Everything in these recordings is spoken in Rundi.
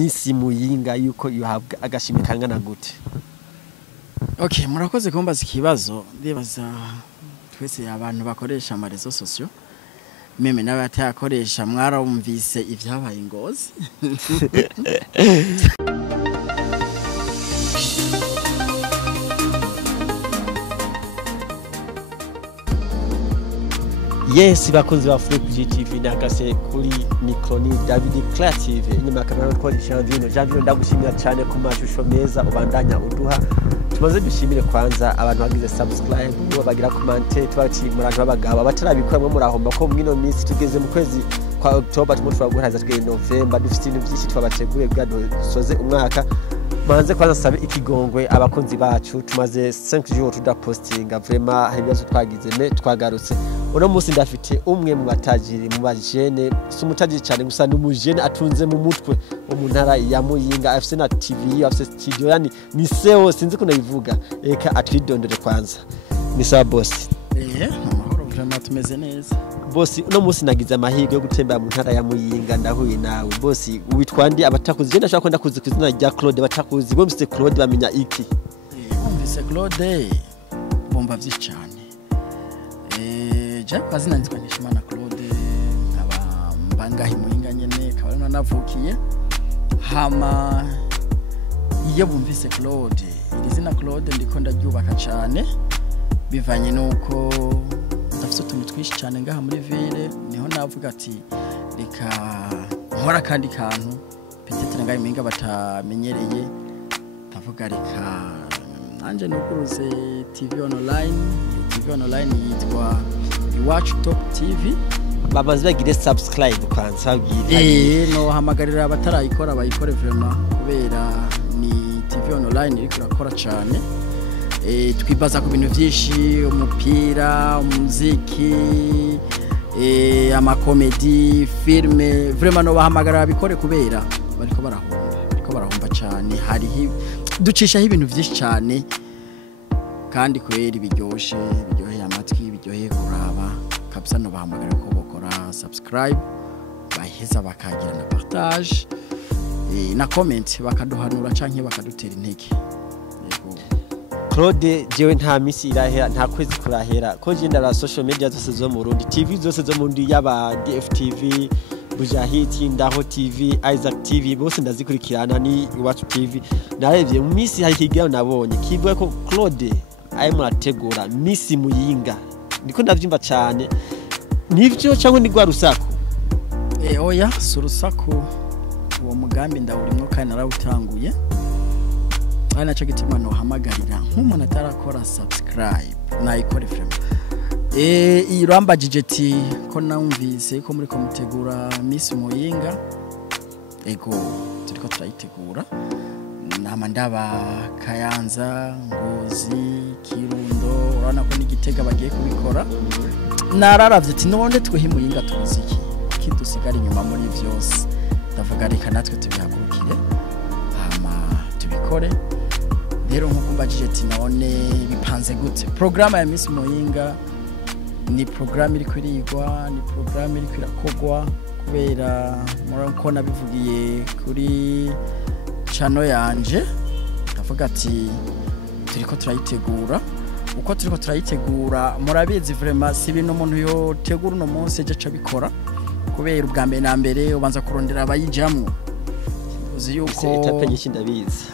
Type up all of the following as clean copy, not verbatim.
Miss Muyinga yuko yuhabwa agashimwe kangana gute? Okay, murakoze kumbaza ikibazo ndibaza twese abantu bakoresha amarezo sosio meme nawe atakoresha mwarumvise ivyabaye Ngozi. Yes, bakunzi ba Flip GTV nakase kuri Mikroni David Creative inyuma kamera ko Janvier ndagushimira cyane ku mashusho meza ubandanya uduha. Tumaze dushimire kwanza abantu bagize subscribe nibo bagira comment twaci murantu babagaba batarabikoramo murahomba ko mwino minsi tugeze mu kwezi kwa October tumutwa guhaza twe November dufite ibintu byinshi twabateguye bwado soze umwaka. Manze kwanza sabe ikigongwe abakunzi bacu tumaze 5 jours tudapostinga vraiment ibibazo twagize me twagarutse. Uno musi ndafite umwe mu batajiri mu bajene sumutajiri cyane gusa n'umujene atunze mu mutwe mu ntara ya Muyinga afise na TV afise studio yani ni SEO sinzi ko nayivuga eka atwidondere kwanza ni sawa boss amahoro vraiment tumeze neza boss uno musi nagize amahirwe yo gutembera mu ntara ya Muyinga ndahuye nawe boss witwa ndi abatakuzi je ndashaka kwenda kuzi kuzina rya Claude batakuzi bo Mr Claude bamenya iki Mr Claude bomba vyinshi cyane Jack bazina nzwa nishimana Claude aba mbangahi Muyinga nyene kabana navukiye hama iyo bumvise Claude izina Claude ndiko ndaryubaka cyane bivanye nuko ndafite utuntu twishi cyane ngaha muri ville niho navuga ati reka nkora kandi kantu petite ngaho Muyinga batamenyereye ndavuga reka nanje nukuruze TV online yitwa Watch Top TV babanze bagire subscribe kwanza bwira no hamagarira abatarayikora bayikore vraiment kubera ni TV online iri kurakora cyane twibaza ku bintu byinshi umupira umuziki ama comedy filme vraiment no bahamagarira bikore kubera bariko barahomba cyane hari ducishaho ibintu byinshi cyane kandi kweri biryoheye amatwi biryoheye kuraba kabisa no bahamagara ko bokora subscribe baheza bakagira na partage na comment bakaduhanura canke bakadutera intege yego Claude jewe nta misi irahera nta kwezi kurahera ko je ndara social media zose zo mu Burundi TV zose zo mu ndi yaba DFTV Bujahiti Ndaho TV Isaac TV bose ndazikurikirana ni Watch TV narebye mu misi hari kigira nabonye kibwe ko Claude ayimo ategura Miss Muyinga ndiko ndavyimba cyane nivyo cyangwa ni gwa rusako oya surusako uwo mugambi ndawurimwo kandi narawutanguye ari naco gituma no hamagarira nk'umuntu atarakora subscribe nayikore film irambagije ati ko nawumvise ko muri ko mutegura Miss Muyinga ego turiko turayitegura nama ndaba Kayanza Ngozi Kirundo urana ko n'Igitega bagiye kubikora nararavye ati none twe Muyinga tuziki kidusigara inyuma muri vyose ndavuga reka natwe tubihagurukire hama tubikore rero nkuko mbajije ati none bipanze gute programme ya Miss Muyinga ni programme iri kwirigwa ni programme iri kwirakogwa kubera murako nabivugiye kuri chano yanje ndavuga ati turiko turayitegura uko turiko turayitegura murabizi vraiment si bino umuntu yo tegura no munsi je cabikora kubera ubwambe na mbere ubanza kurondera abayijamwe uzi yuko etape nyinshi ndabizi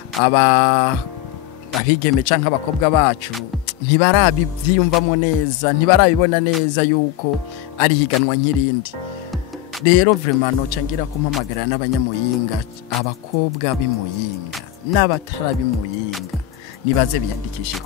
abigeme canke abakobwa bacu ntibarabivyiyumvamo neza ntibarabibona neza yuko ari higanwa nk'irindi rero vraiment no cangira kumpamagara n'abanyamuyinga abakobwa b'Imuyinga n'abatarabimuyinga nibaze biyandikishe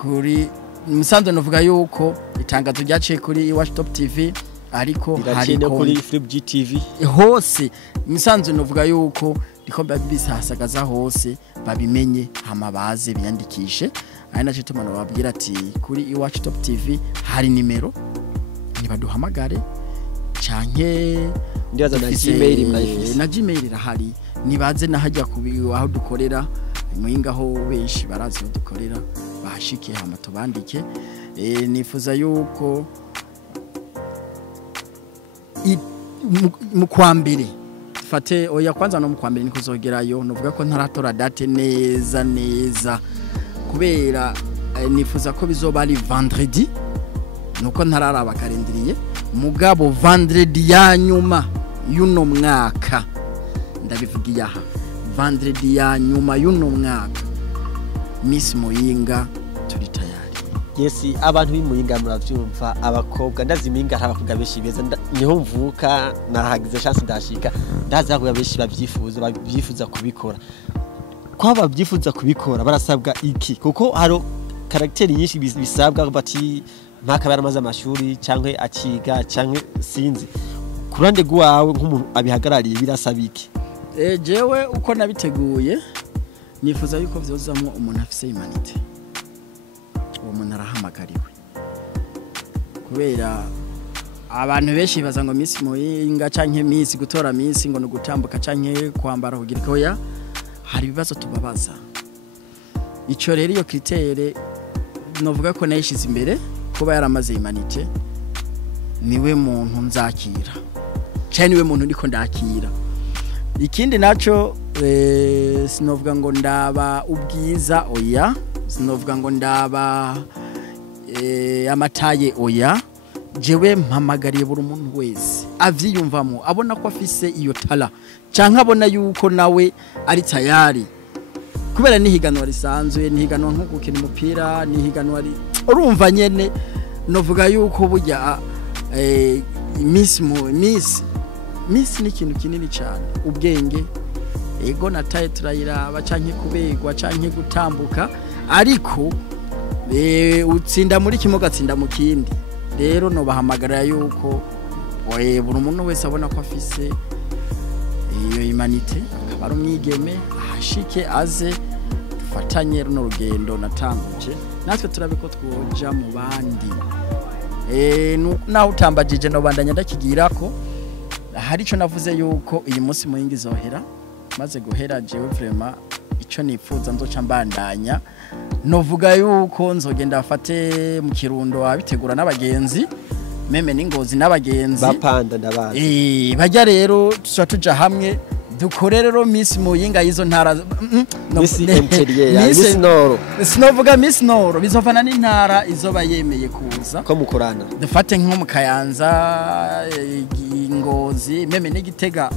kuri musanze novuga yuko itangazo ryaciye kuri Watch Top TV ariko hariko kuri Flip GTV hose musanze novuga yuko riko babisasagaza hose babimenye hama baze biyandikishe ari naco tumano babwira ati kuri Watch Top TV hari nimero nibaduhamagare canke ndibaza na Gmail mnayifise na Gmail irahari nibaze nahajya kubiyo aho dukorera Muyinga ho benshi barazi dukorera bahashike hama tubandike nifuza yuko mu kwambere dufate oya kwanza no mu kwa mbere ni kuzogerayo novuga ko ntaratora date neza kubera nifuza ko bizoba ari vendredi nuko ntararaba kalendrier mugabo vendredi ya nyuma y'uno mwaka ndabivugiye aha vendredi ya nyuma y'uno mwaka Miss Muyinga turi tayari. Yesi abantu b'imuyinga muravyumva abakobwa ndaziminga abakobwa beshi beza niho mvuka nahagize chance ndashika ndaza kuba beshi babyifuza kubikora kwa babyifuza kubikora barasabwa iki kuko haro karakteri nyinshi bisabwa bati mpaka baramaze amashuri canke akiga canke sinzi kurande gwawe nk'umuntu abihagarariye birasaba iki jewe uko nabiteguye nifuza yuko vyozamwo umuntu afise imanite uwo muntu arahamagariwe kubera abantu benshi baza ngo Miss Muyinga canke Miss gutora Miss ngo nugutambuka canke kwambara kugira koya hari ibibazo tubabaza ico rero iyo kritere novuga ko nayishize imbere kuba yaramaze imanite niwe muntu nzakira cyane niwe muntu ndiko ndakira ikindi naco sinovuga ngo ndaba ubwiza oya sinovuga ngo ndaba amataye oya jewe mpamagariye buri muntu wese avyiyumvamo abona ko afise iyo tala canka abona yuko nawe ari tayari kubera nihiganwa risanzwe nihiganwa nko gukina umupira nihiganwa ari urumva nyene novuga yuko burya Miss ni ikintu kinini cyane ubwenge ego nataye turayiraba canke kubegwa canke gutambuka ariko utsinda muri kimwe gatsinda mu kindi rero no bahamagara yuko buri muntu wese abona ko afise iyo imanite akaba ari umwigeme ashike aze dufatanye runo rugendo natanguje natwe turabiko twoja mu bandi naho utambajije no bandanya ndakigirako hari ico navuze yuko iyi munsi Muyinga izohera maze guhera jewe vraiment ico nifuza nzoca mbandanya novuga yuko nzogenda afate mu Kirundo abitegura n'abagenzi meme n'ingozi n'abagenzi bapanda ndabazi bajya rero tuja hamwe dukore rero Miss Muyinga yizo ntara Miss Interior Miss Noro sinovuga Miss Noro bizovana n'intara izoba yemeye kuza ko mukorana dufate nko mu Kayanza ingozi meme n'Igitega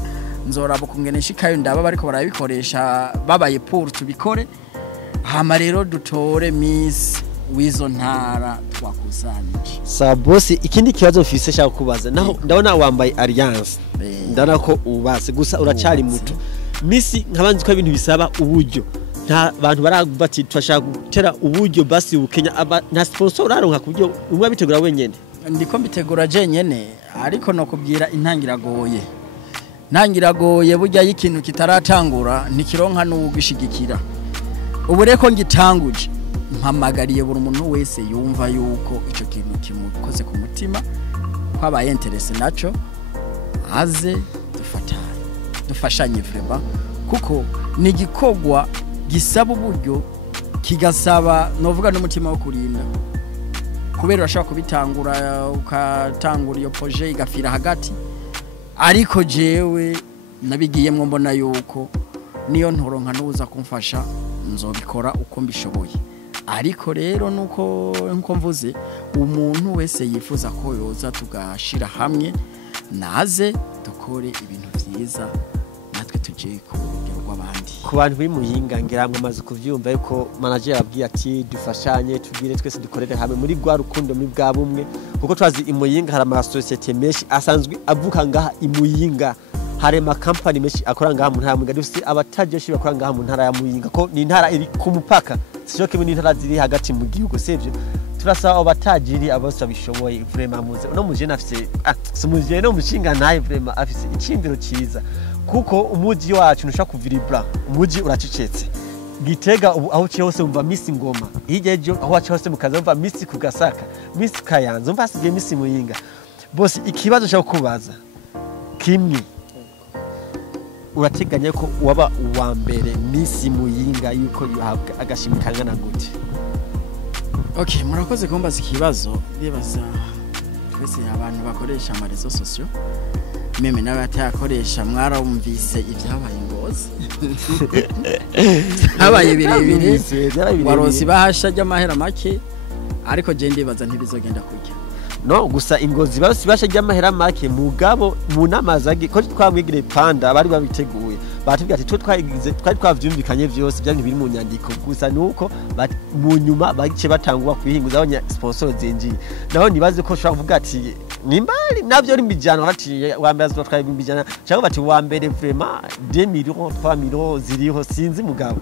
nzorabo kungene shikayo ndaba bariko barabikoresha babaye pour tubikore hama rero dutore Miss wizo ntara twakusanije sabosi ikindi kibazo mfise shaka kubaza naho ndabona wambaye alliance ndana ko ubase gusa uracari muto Miss nkabanzi ko ibintu bisaba uburyo nta bantu barabati twashaka gutera uburyo basi ubukenya na sponsor aronka kubyo umwe bitegura wenyene ndiko mbitegura je nyene ariko no kubwira intangiragoye burya y'ikintu kitaratangura ntikironka n'ugishigikira ubu reko ngitanguje mpamagariye buri muntu wese yumva yuko ico kintu kimukoze ku mutima kwabaye interesse naco aze dufashanye vraiment kuko ni gikogwa gisaba uburyo kigasaba novuga n'umutima wo kurinda kubera urashaka kubitangura ukatangura iyo projet igafira hagati ariko jewe nabigiyemwe mbona yuko niyo ntoronka nuza kumfasha nzobikora uko mbishoboye ariko rero nuko mvuze umuntu wese yifuza ko yoza tugashira hamwe naze dukore ibintu byiza natwe tuje kurugero rw'abandi ku bantu b'Imuyinga ngiramwe amaze kuvyumva yuko manager yabwiye ati dufashanye tubwire twese dukorere hamwe muri gwa rukundo muri bwa bumwe kuko twazi Imuyinga hari ama societe menshi asanzwe avuka ngaha Imuyinga hari ama company menshi akora ngaha mu ntara mu Muyinga abatajeshi bakora ngaha mu ntara ya Muyinga ko ni intara iri ku mupaka sijoke mu ntara ziri hagati mu gihugu sevyo turasaba abatajiri abose bishoboye vraiment muze no muje nafise sumuje no mushinga naye vraiment afise ikimbiro ciza kuko umuji wacu nusha kuviribra umuji uracicetse Gitega aho cyo hose umva Miss Ngoma higejo aho cyo hose mukaza umva Miss Kugasaka Miss Kayanza umva asigaye Miss Muyinga bose ikibazo cyo kubaza kimwe urateganya ko waba uwa mbere Miss Muyinga yuko yuhabwa agashimikanga na gute Okay, murakoze kumbaza ikibazo bibaza twese abantu bakoresha amarezo sociaux meme n'abatayakoresha mwarumvise ibyabaye Ngozi habaye birebire warosi bahasha ry'amahera make ariko je ndibaza ntibizogenda kujya no gusa Ingozi basibasha ry'amahera make mugabo mu namazagi ko twamwigire panda bari babiteguye batubwira ati twari twavyumvikanye vyose byanyu biri mu nyandiko gusa nuko mu nyuma bagice batangwa kwihinguza abanya sponsor zinjiye naho nibaze ko shaka kuvuga ati nimbali navyo ari mbijana bati wambere azotwaye mbijana cyangwa bati wa mbere vraiment 2 millions 3 millions ziriho sinzi mugabo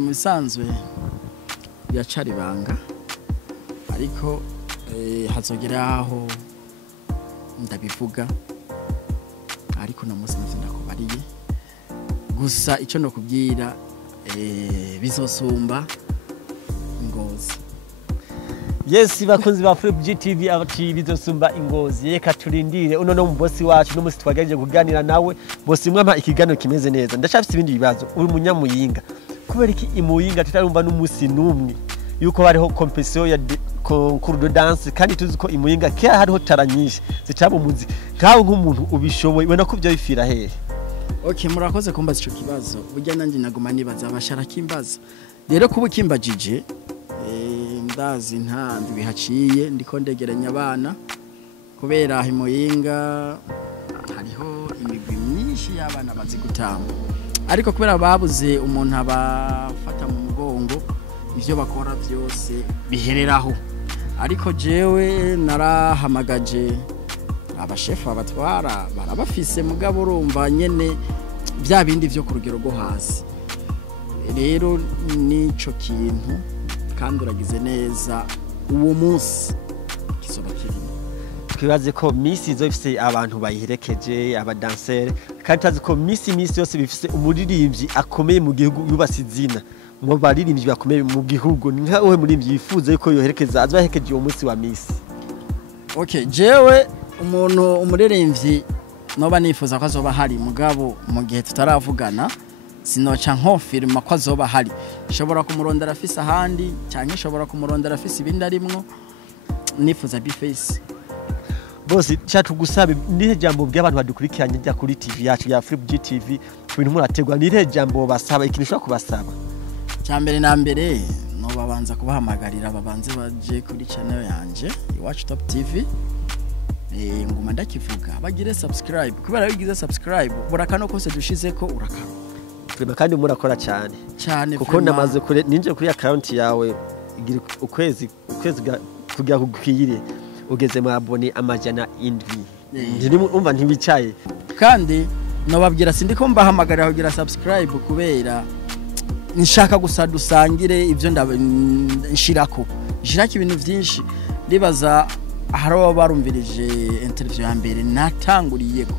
musanzwe yacari banga ariko hazogera aho ndabivuga ariko na musi ndakubariye gusa icyo no kubwira bizosumba Ngozi yes bakunzi ba Flip GTV ati bizosumba Ingozi yeka turindire uno no mubosi wacu no musi twagaje kuganira nawe bosi mwampa ikiganiro kimeze neza ndashafite ibindi bibazo uri munyamuyinga kubera iki imuyinga tutarumva n'umusi numwe yuko bariho competition ya concours de danse kandi tuzi ko imuyinga kera hariho taranyinshi zicaba umuzi nkawe nk'umuntu ubishoboye wena ko byo bifira hehe okay murakoze kumbaza ico kibazo burya nanje naguma nibaza abashara kimbaza rero kuba kimbajije ndazi nta bihaciye ndiko ndegeranya abana kubera imuyinga hariho imigwi myinshi y'abana bazi gutamba ariko kubera babuze umuntu abafata mu mugongo ivyo bakora byose bihereraho ariko jewe narahamagaje abashefu abatwara barabafise mugabo urumva nyene bya bindi vyo ku rugero rwo hasi rero nico kintu kandi uragize neza uwo munsi kisoba kirimo twibaze ko Miss izo bifise abantu bayiherekeje abadansere kandi tazi ko Miss yose bifise umuririmbyi akomeye mu gihugu yubase izina mu baririmbyi bakomeye mu gihugu nkawe muririmbyi yifuza ko yoherekeza azaherekeje uwo munsi wa Miss okay jewe umuntu umuririmbyi noba nifuza ko azoba hari mugabo mu gihe tutaravugana sinoca nkofirma ko azoba hari shobora kumurondera afise ahandi cyane shobora kumurondera afise ibindi arimwo nifuza Bface bose cyatu gusabe nihe jambo by'abantu badukurikiranye rya kuri TV yacu ya Flip GTV ibintu murategwa nihe jambo basaba ikintu shaka kubasaba cyambere na mbere no babanza kubahamagarira babanze baje kuri channel yanje Iwacu Top TV nguma ndakivuga bagire subscribe kubera bigize subscribe burakano kose dushizeko urakano Flip kandi murakora cyane kuko namaze kure ninje kuri account yawe igira ukwezi kugira kugukiyire ugeze mu abone amajana indwi ndiri umva ntibicaye kandi no babwira sindiko mbahamagarira kugira subscribe kubera nshaka gusa dusangire ivyo ndashirako ibintu byinshi ndibaza haro barumvirije interview ya mbere natanguriyeko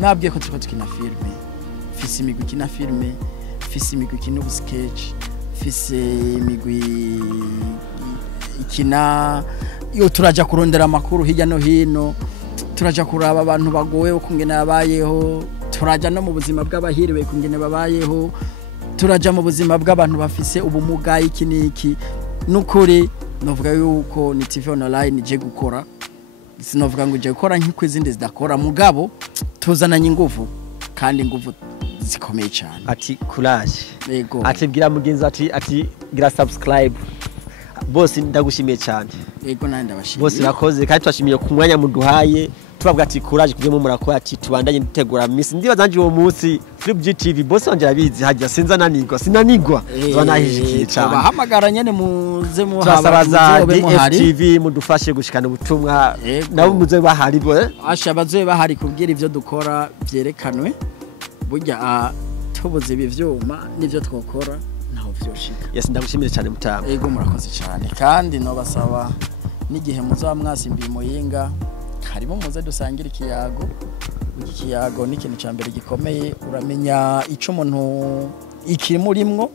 nabwiye ko turiko tukina filme fisi imigwi kina filme fisi imigwi kina sketch fisi imigwi ikina iyo turaja kurondera amakuru hirya no hino turaja kuraba abantu bagowe ukungene yabayeho turaja no mu buzima bw'abahiriwe kungene babayeho turaja mu buzima bw'abantu bafise ubumuga iki niki nukuri novuga yuko ni TV online je gukora sinovuga ngo je gukora nk'izindi zidakora mugabo tuzananye ingufu kandi ingufu zikomeye cyane ati courage yego ati bwira mugenzi ati gira subscribe bose ndagushimiye cyane yego nandi ndabashimiye bose nakoze kandi twashimiye ku mwanya muduhaye tubabwa ati courage kuvye mu murakora ati tubandanye dutegura Miss ndibazanje uwo munsi Flip GTV bose wanje abizi hajya sinanigwa zanahishikije cyane bahamagara nyene muze mu habaza FTV mudufashe gushikana ubutumwa nabo muze bahari bo asha bazoe bahari kubwira ivyo dukora byerekanwe burya tubuze ibivyuma nivyo twokora naho vyoshika yes ndagushimire cyane mutama yego murakoze cyane kandi no basaba n'igihe muzamwasimbiye Muyinga harimo muze dusangira ikiyago n'ikintu cyambere gikomeye uramenya ico umuntu ikiri murimwo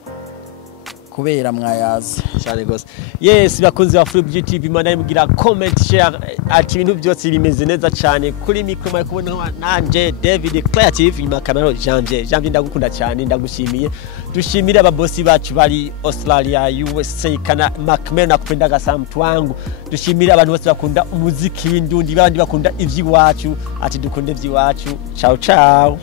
kubera mwayazi cyane gose. Yes, bakunzi ba Free TV mana mugira comment share ati ibintu byose bimeze neza cyane kuri micro mai kubona nanje David Creative ima kamera Janvier ndagukunda cyane ndagushimiye. Dushimire ababosi bacu bari Australia, USA kana Macmen nakupenda gasa mtu wangu. Dushimire abantu bose bakunda umuziki w'indundi bandi bakunda ivyiwacu ati dukunde ivyiwacu. Ciao ciao.